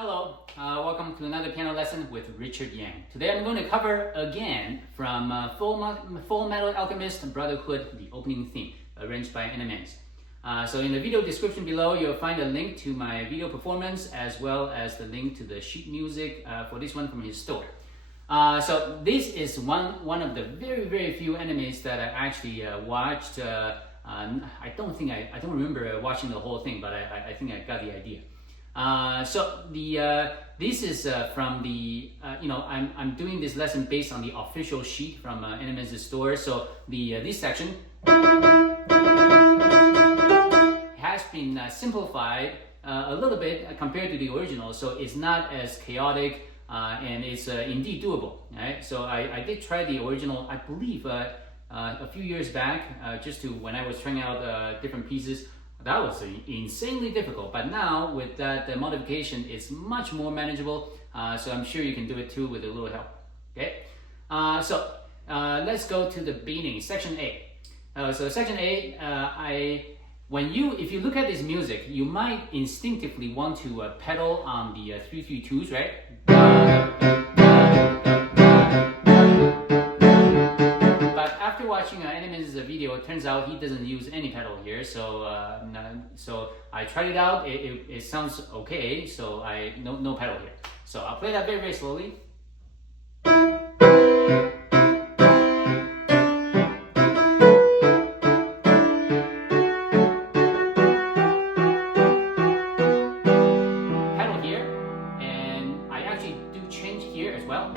Hello, welcome to another piano lesson with Richard Yang. Today I'm going to cover again from Fullmetal Alchemist Brotherhood, the opening theme, arranged by Animenz. So in the video description below, you'll find a link to my video performance as well as the link to the sheet music for this one from his store. So this is one of the very few animes that I actually watched. I don't remember watching the whole thing, but I think I got the idea. This is from the I'm doing this lesson based on the official sheet from Animenz store. So this section has been simplified a little bit compared to the original, so it's not as chaotic and it's indeed doable. Right? So I did try the original, I believe, a few years back, just to when I was trying out different pieces. That was insanely difficult, but now with that modification, it's much more manageable. So I'm sure you can do it too with a little help. Okay, let's go to the beginning, section A. So section A, if you look at this music, you might instinctively want to pedal on the 3-3-2s, right? After watching Animenz's video, it turns out he doesn't use any pedal here. So I tried it out. It sounds okay. So no pedal here. So I'll play that very slowly. Pedal here, and I actually do change here as well.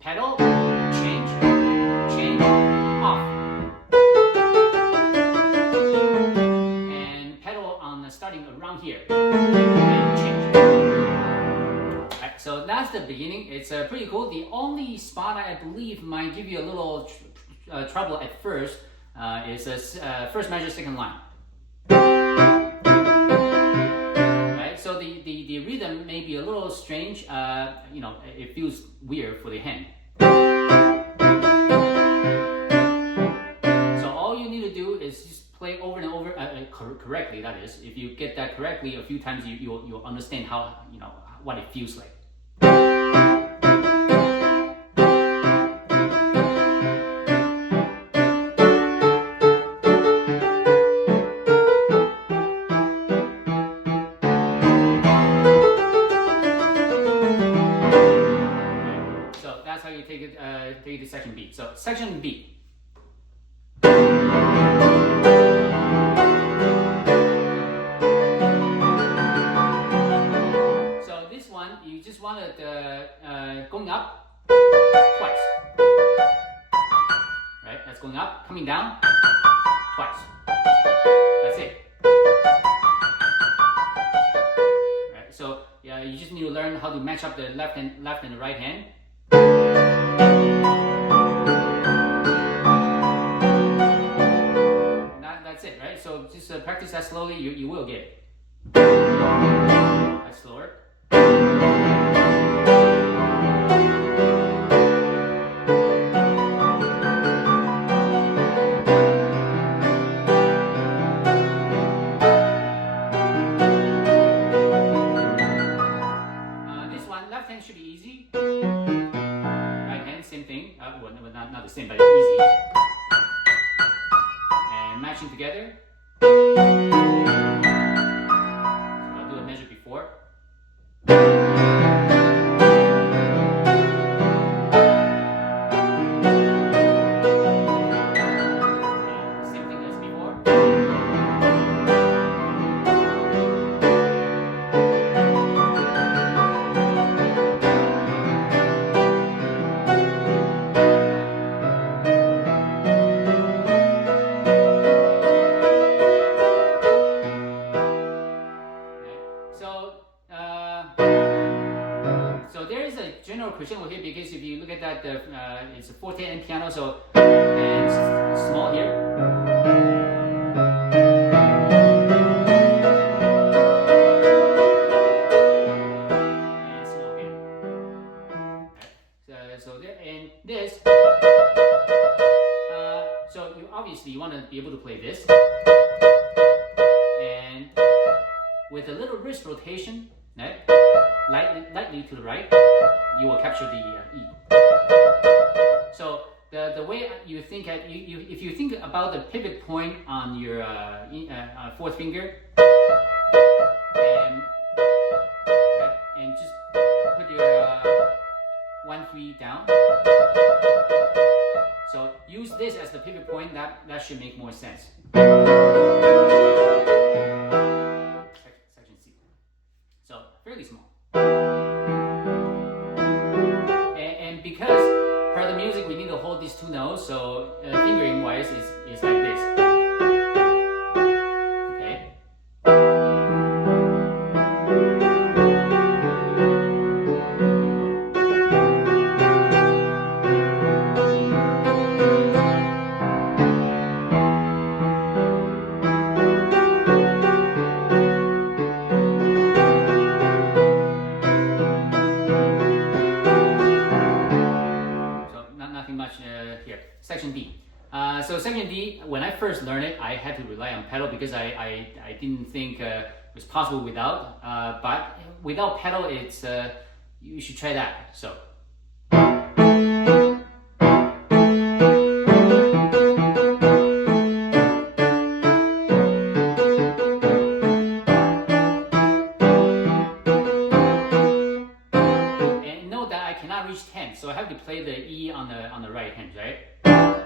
Pedal, change, off. And pedal on starting around here. And change. Right, so that's the beginning. It's pretty cool. The only spot I believe might give you a little trouble at first is first measure, second line. Right, so the rhythm may be a little strange. It feels weird for the hand. So all you need to do is just play over and over correctly. That is, if you get that correctly a few times, you'll understand how what it feels like. That's how you take it to section B. So section B. So this one, you just want it going up twice. Right? That's going up, coming down twice. That's it. Right? So you just need to learn how to match up the left and the right hand. That's it, right? So just practice that slowly, you will get it. That's slower. This one, left hand should be easy. Same thing, not the same, but it's easy. And matching together. So I'll do a measure before. And same thing as before. So there is a general crescendo here because if you look at that, it's a forte and piano, so and it's small here. And small here. So there, and this. So you obviously want to be able to play this, and with a little wrist rotation, right, lightly to the right, you will capture the E. So the way you think at if you think about the pivot point on your fourth finger, and just put your 1-3 down. So use this as the pivot point. That should make more sense. Section C. So fairly small. And because for the music we need to hold these two notes, so fingering wise is like this. Okay. Nothing much here. Section D. So section D, when I first learned it, I had to rely on pedal because I didn't think it was possible without. But without pedal, it's you should try that. So. And note that I cannot reach 10, so I have to play the E on the right hand, right? And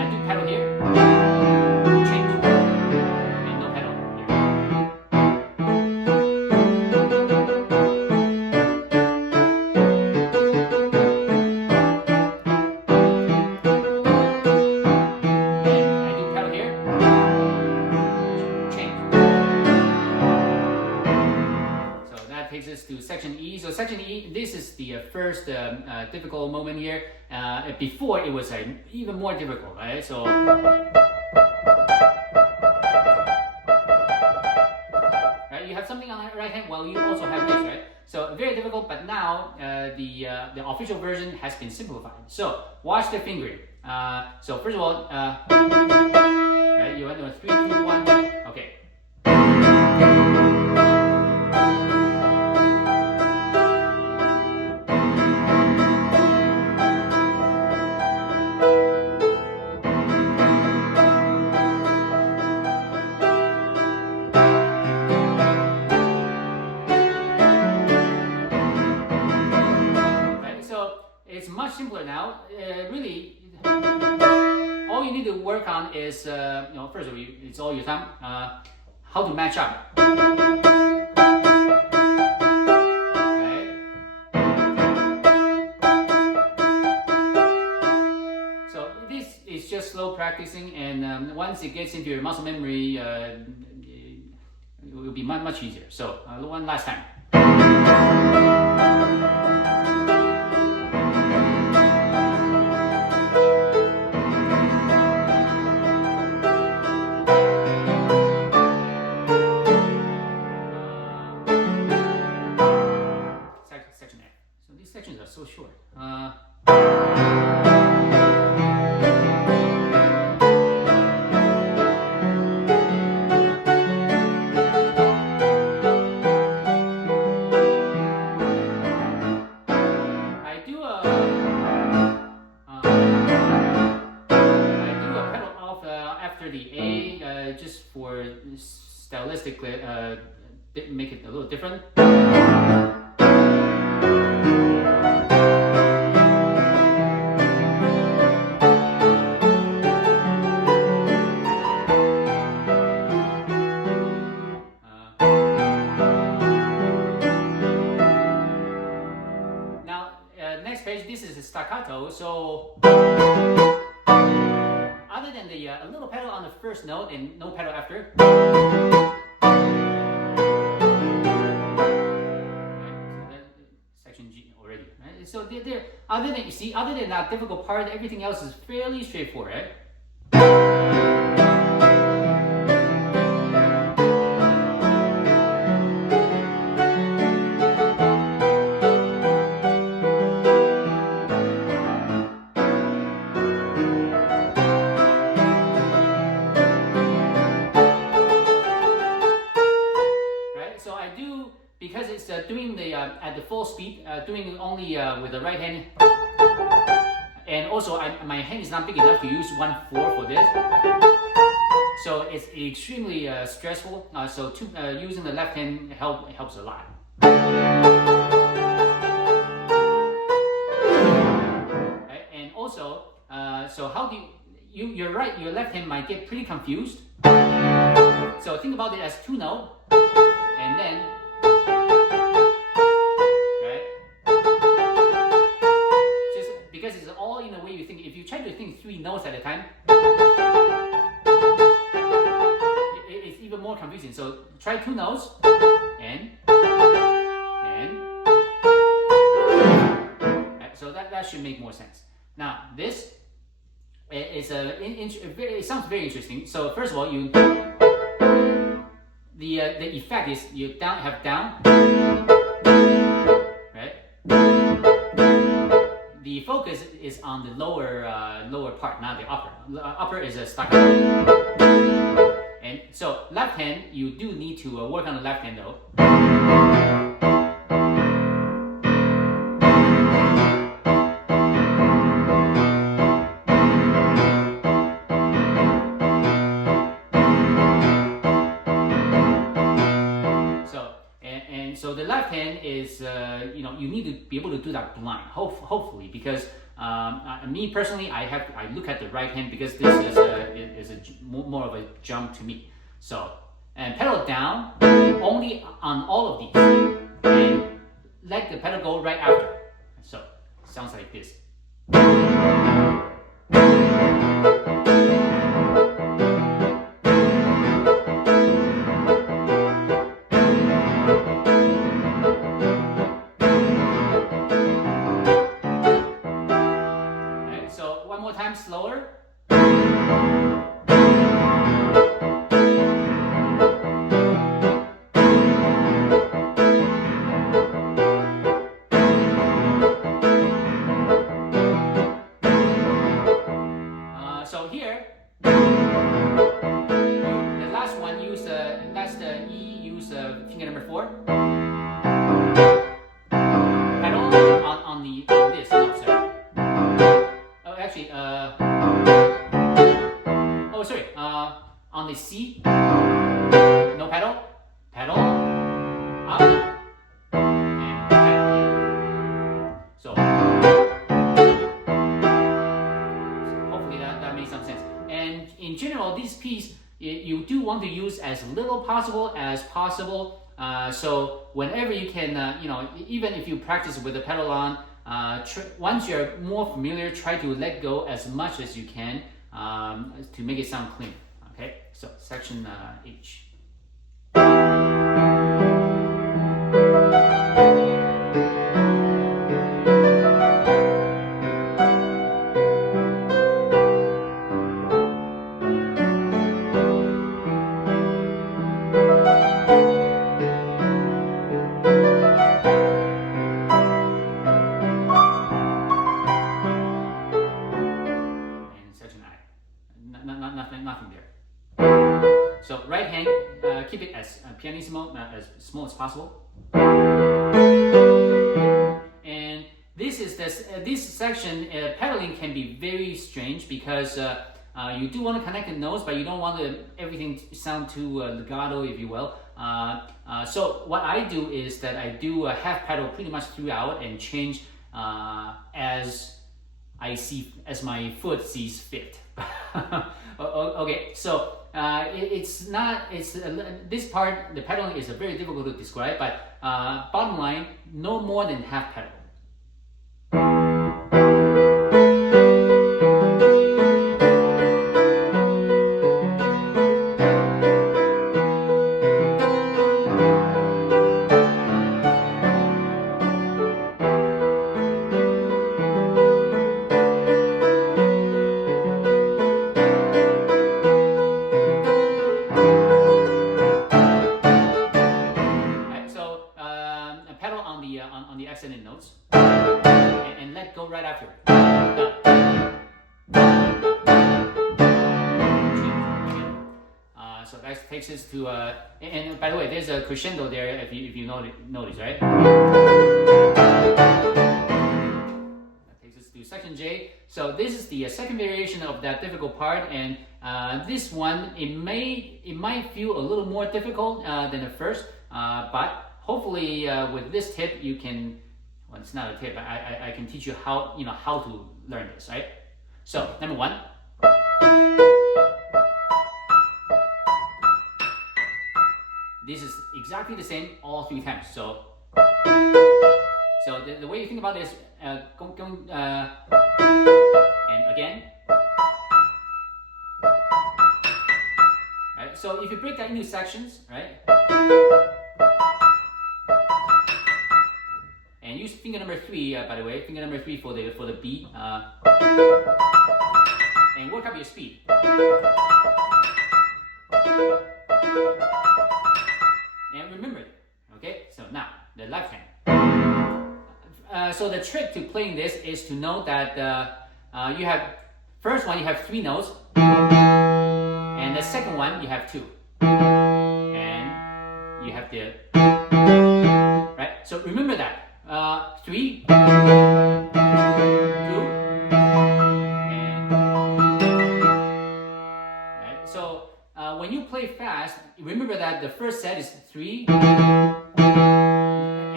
I do pedal here, change, and no pedal here. And I do pedal here, change. So that takes us to section E. So section E, this is the first difficult moment here. Before it was even more difficult, right? So right, you have something on the right hand, well, you also have this, right? So very difficult, but now the official version has been simplified. So watch the fingering. So first of all, right, you want to 3, 2, 1. Okay. It's much simpler now. Really, all you need to work on is, first of all, it's all your thumb. How to match up. Okay. So this is just slow practicing, and once it gets into your muscle memory, it will be much easier. So one last time. Section F. So these sections are so short. I do a pedal off after the A, just for stylistically make it a little different. Next page, this is a staccato. So other than the a little pedal on the first note and no pedal after. Right, so that's section G already. Right? So there, other than that difficult part, everything else is fairly straightforward. Right? because it's doing the at the full speed, doing only with the right hand, and also my hand is not big enough to use 1/4 for this, so it's extremely stressful. So using the left hand helps a lot. Right? And also, so how do you're right, your left hand might get pretty confused. So think about it as 2 notes, and then, right? Just because it's all in the way you think. If you try to think 3 notes at a time, it's even more confusing. So try 2 notes, and. Right? So that should make more sense. Now this is it sounds very interesting. So first of all, the effect is you have down, right? The focus is on the lower part, not the upper. The upper is a staccato, and so left hand you do need to work on the left hand though. So the left hand is, you need to be able to do that blind, hopefully, because me personally, I look at the right hand because this is more of a jump to me. So, and pedal down only on all of these, and let the pedal go right after. So, sounds like this. Slower. So here, the last one use that's the E. Use finger number 4. Pedal on this. No, sorry. Oh, actually, on the C, no pedal, up, and pedal. So hopefully that makes some sense. And in general, this piece, you do want to use as little possible as possible. So whenever you can, even if you practice with the pedal on, once you're more familiar, try to let go as much as you can to make it sound clean. Okay, so section H. Nothing there. So right hand, keep it as pianissimo, as small as possible. And this section, pedaling can be very strange because you do want to connect the notes, but you don't want everything to sound too legato, if you will. So what I do is that I do a half pedal pretty much throughout and change as my foot sees fit. Okay, so this part, the pedaling is very difficult to describe, but bottom line, no more than half pedal. On the accented notes, and let go right after. So takes us to and by the way, there's a crescendo there if you notice, right? That takes us to section J. So this is the second variation of that difficult part, and this one it might feel a little more difficult than the first, but hopefully with this tip you can. Well, it's not a tip. I can teach you how to learn this, right? So number one. This is exactly the same all 3 times. So the way you think about this, and again. Right? So if you break that into sections, right? And use finger number 3, by the way, finger number 3 for the beat, and work up your speed. And remember it, okay? So now, the left hand. So the trick to playing this is to know that you have, first one you have 3 notes, and the second one you have 2. And you have the, right? So remember that. 3, 2, and right. So when you play fast, remember that the first set is 3,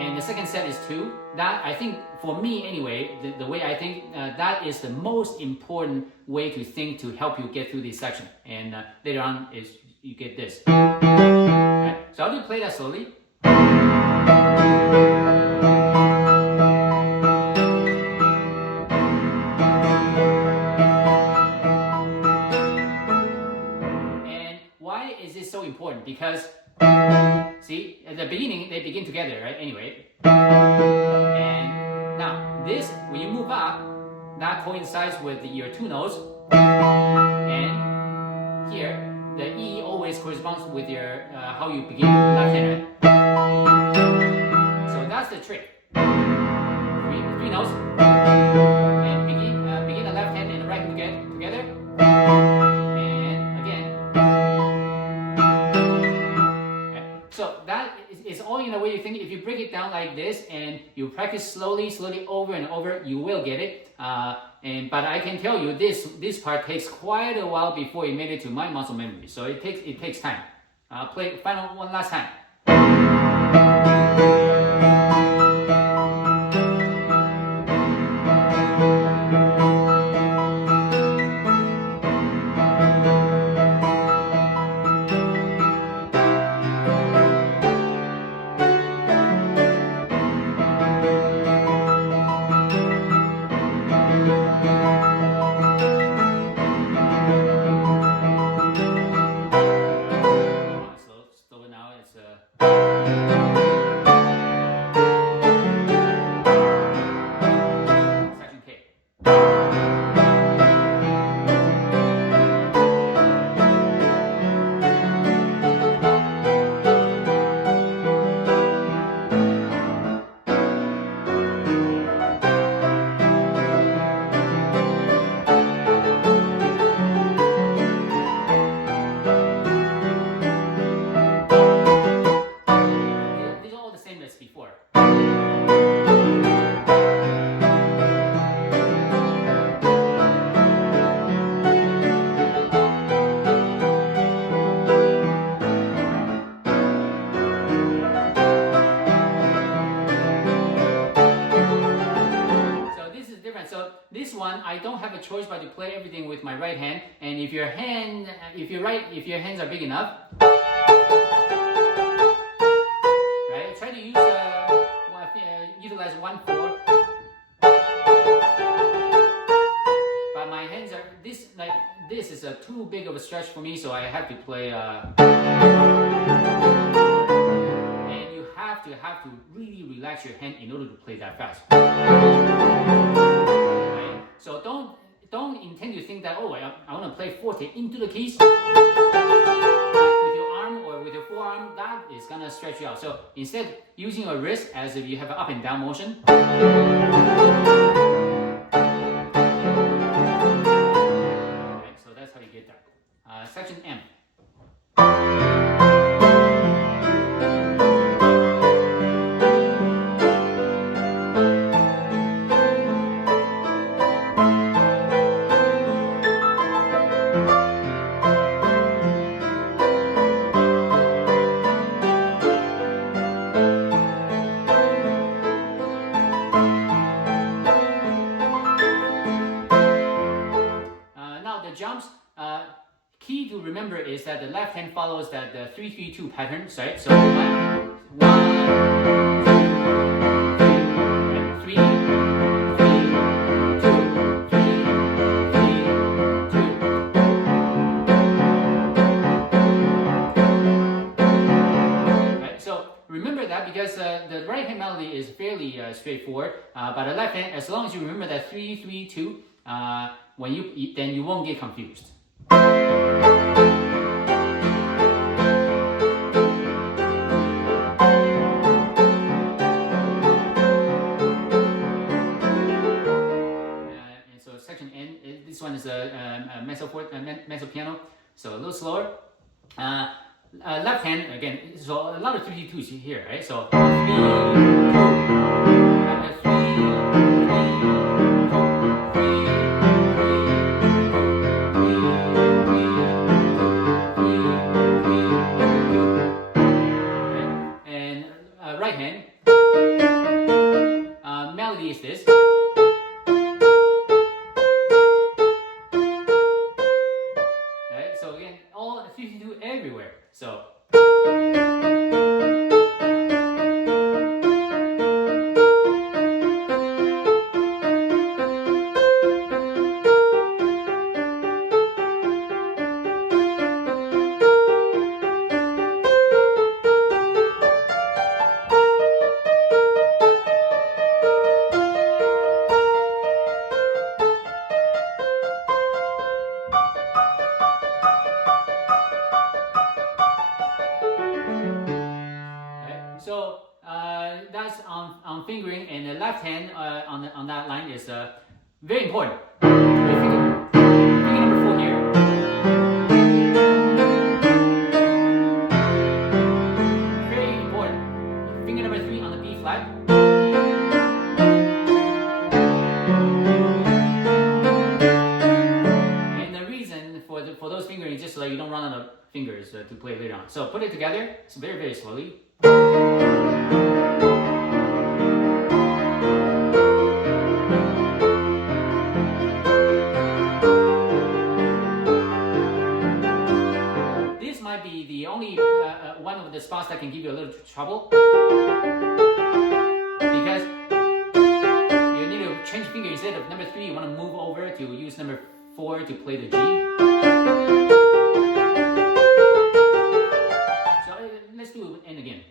and the second set is 2. That, I think, for me anyway, the way I think, that is the most important way to think to help you get through this section. And later on is you get this. Right. So I'll just play that slowly. So important because see, at the beginning they begin together, right? Anyway, and now this, when you move up, that coincides with your 2 notes, and here the E always corresponds with your how you begin left hand, right? So that's the trick. 3 notes, and begin the left hand and the right hand together. So that is all in the way you think. If you break it down like this and you practice slowly over and over, you will get it. But I can tell you this part takes quite a while before it made it to my muscle memory. So it takes time. Play final one last time. This one, I don't have a choice but to play everything with my right hand. And if your hands are big enough, right? Try to use utilize 1/4. But my hands are this is too big of a stretch for me, so I have to play. And you have to really relax your hand in order to play that fast. So don't intend to think that, oh, I want to play forte into the keys with your arm or with your forearm. That is gonna stretch you out. So instead, using your wrist as if you have an up and down motion. Okay, so that's how you get that. Section M. remember is that the left hand follows that the 3-3-2 pattern, right? So 1, 2, 3, 3, 2. Right? So remember that because the right hand melody is fairly straightforward, but the left hand, as long as you remember that 3-3-2, then you won't get confused. So section N, this one is a mezzo piano, so a little slower. Left hand again, so a lot of 3-2s here, right? So 3, 2, 3, and right hand melody is this. Right? So again, all 3-2 everywhere. So. So that's on fingering, and the left hand on that line is very important. Finger number 4 here. Very important. Finger number 3 on the B flat. And the reason for those fingering is just so that you don't run out of fingers to play later on. So put it together. It's very, very slowly. This might be the only one of the spots that can give you a little trouble, because you need to change finger. Instead of number 3, you want to move over to use number 4 to play the G. So let's do N again.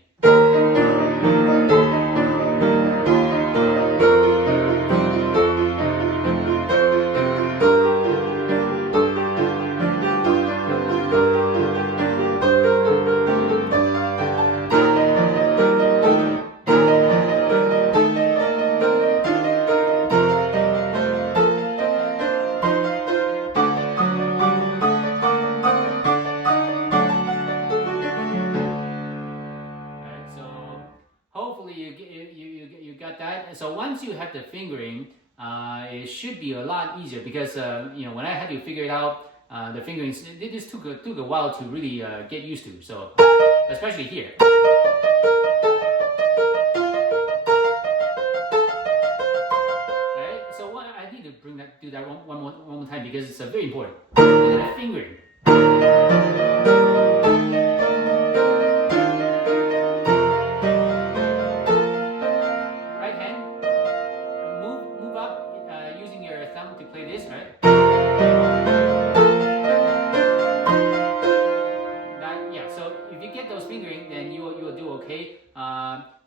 You got that. So once you have the fingering, it should be a lot easier, because when I had to figure it out, the fingerings, it just took a while to really get used to. So especially here. Right. So I need to do that one more time, because it's very important. Look at that fingering.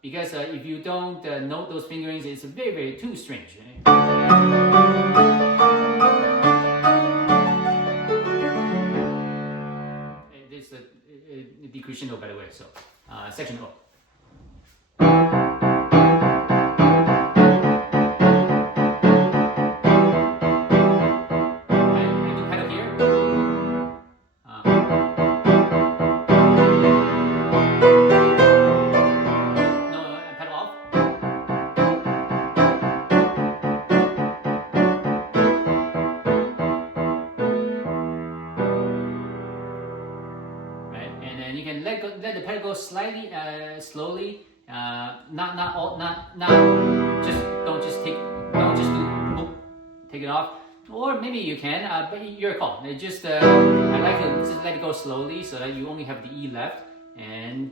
Because if you don't note those fingerings, it's very, very too strange. This is a decrescendo, by the way. So section O. Let the pedal go slightly, slowly. Don't just take it off. or maybe you can, but your call. Just I like to just let it go slowly so that you only have the E left, and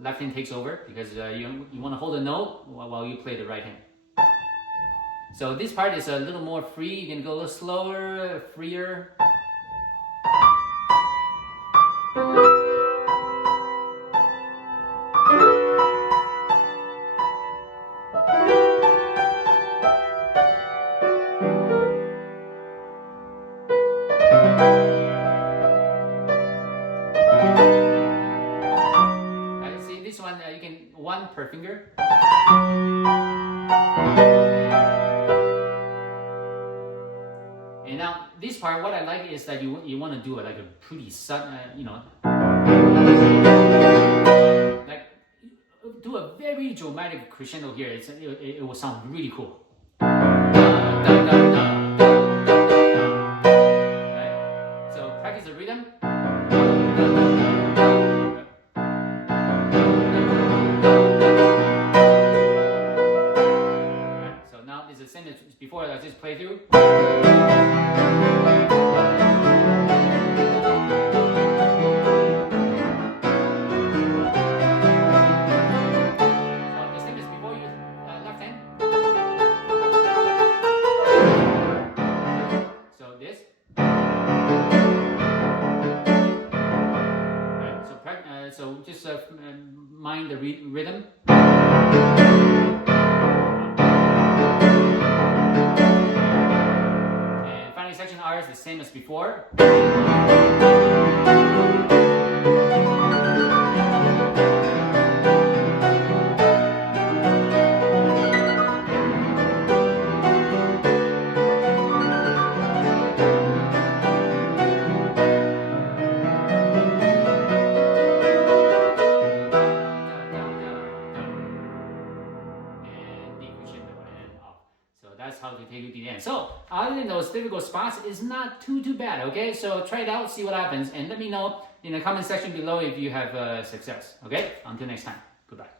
left hand takes over because you want to hold a note while you play the right hand. So this part is a little more free. You can go a little slower, freer. See this one, you can one per finger. And now this part, what I like is that you want to do it like a pretty sudden, like do a very dramatic crescendo here. It will sound really cool. Right? So practice the rhythm. Right, so now it's the same as before. I just play through. So just mind the rhythm. And final section R is the same as before. That's how to take it to the end. So other than those difficult spots, it's not too bad. Okay, so try it out, see what happens, and let me know in the comment section below if you have success. Okay, until next time, goodbye.